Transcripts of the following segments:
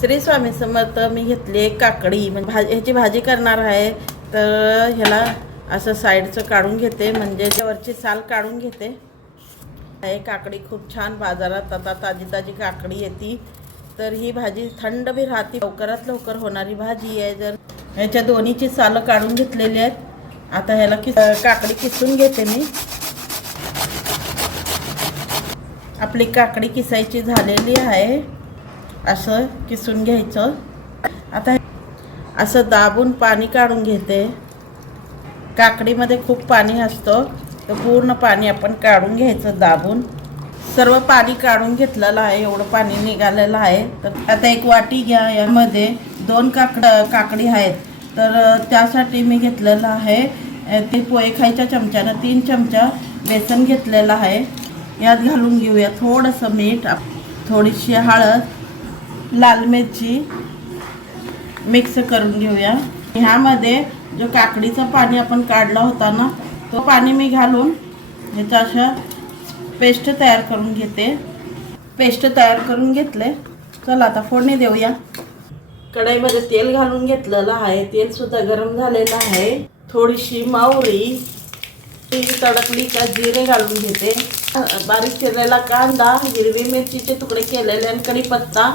श्री स्वामी समर्थ. मी घेतली काकडी म्हणजे ह्याची भाजी करणार आहे. तर ह्याला असं साईडचं काढून घेते, म्हणजे त्यावरची साल काढून घेते. हे काकडी खूप छान बाजारात आता ताजी ताजी काकडी येते. तर ही भाजी थंड बी राहते, लवकरात लवकर होणारी भाजी आहे. जर ह्याच्या दोन्हीची सालं काढून घेतलेली आहेत. आता ह्याला काकडी किसून घेते मी. आपली काकडी किसायची झालेली आहे. असं किसून घ्यायचं. आता असं दाबून पाणी काढून घेते. काकडीमध्ये खूप पाणी असतं, तर पूर्ण पाणी आपण काढून घ्यायचं दाबून. सर्व पाणी काढून घेतलेलं आहे, एवढं पाणी निघालेलं आहे. तर आता एक वाटी घ्या. यामध्ये 2 काकडी आहेत. तर त्यासाठी मी घेतलेलं आहे ते पोहे खायच्या चमच्यानं 3 चमचा बेसन घेतलेलं आहे. यात घालून घेऊया थोडंसं मीठ, थोडीशी हळद, लाल मिरची मिक्स करून घेऊया. ह्यामध्ये जो काकडीचं पाणी आपण काढला होता ना, तो पाणी मी घालून ह्याचा अशा पेस्ट तयार करून घेते. पेस्ट तयार करून घेतले. चला आता फोडणी देऊया. कढईमध्ये तेल घालून घेतलेलं आहे. तेल सुद्धा गरम झालेलं आहे. थोडीशी मोहरी, तडकली का जिरे घालून घेते. बारीक चिरलेला कांदा, हिरवी मिरचीचे तुकडे केलेले आणि कढीपत्ता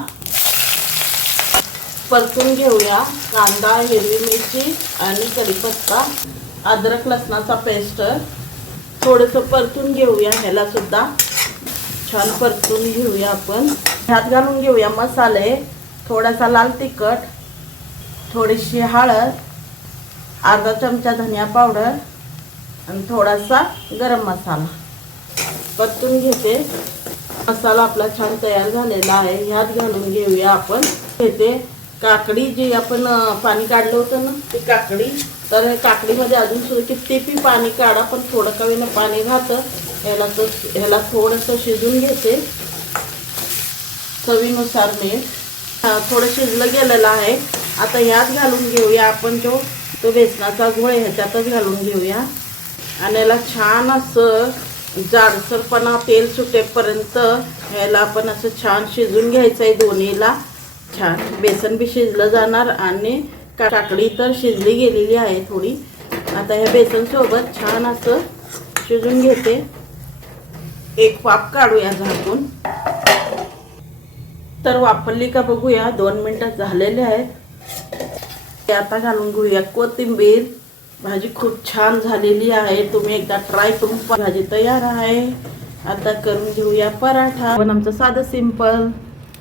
परतून घेऊया. कांदा, हिरवी मिरची आणि कढीपत्ता, अद्रक लसणाचा पेस्ट थोडंसं परतून घेऊया. ह्याला सुद्धा छान परतून घेऊया आपण. ह्यात घालून घेऊया मसाले. थोडासा लाल तिखट, थोडीशी हळद, अर्धा चमचा धनिया पावडर आणि थोडासा गरम मसाला परतून घेते. मसाला आपला छान तयार झालेला आहे. ह्यात घालून घेऊया आपण घेते काकडी, जी आपण पाणी काढलं होतं ना, ती काकडी. तर काकडीमध्ये अजून सुद्धा किती पाणी काढा, पण थोडं कमीनं पाणी घातं. ह्याला थोडंसं शिजून घेते. चवीनुसार मीठ. थोडं शिजलं गेलेलं आहे. आता ह्यात घालून घेऊया आपण तो बेसनाचा घोळ ह्याच्यातच घालून घेऊया आणि याला छान असं जाडसरपणा तेल सुटेपर्यंत ह्याला आपण असं छान शिजून घ्यायचं आहे. दोन्हीला छान बेसन बी शिजलं जाणार आणि काकडी तर शिजली गेलेली आहे थोडी. आता ह्या बेसनसोबत छान असं शिजून घेते. एक वाफ काढूया झाकून. तर वापरली का बघूया. 2 मिनिटात झालेले आहेत. आता घालून घेऊया कोथिंबीर. भाजी खूप छान झालेली आहे. तुम्ही एकदा ट्राय करून भाजी तयार आहे. आता करून घेऊया पराठा. पण आमचं साधं सिंपल.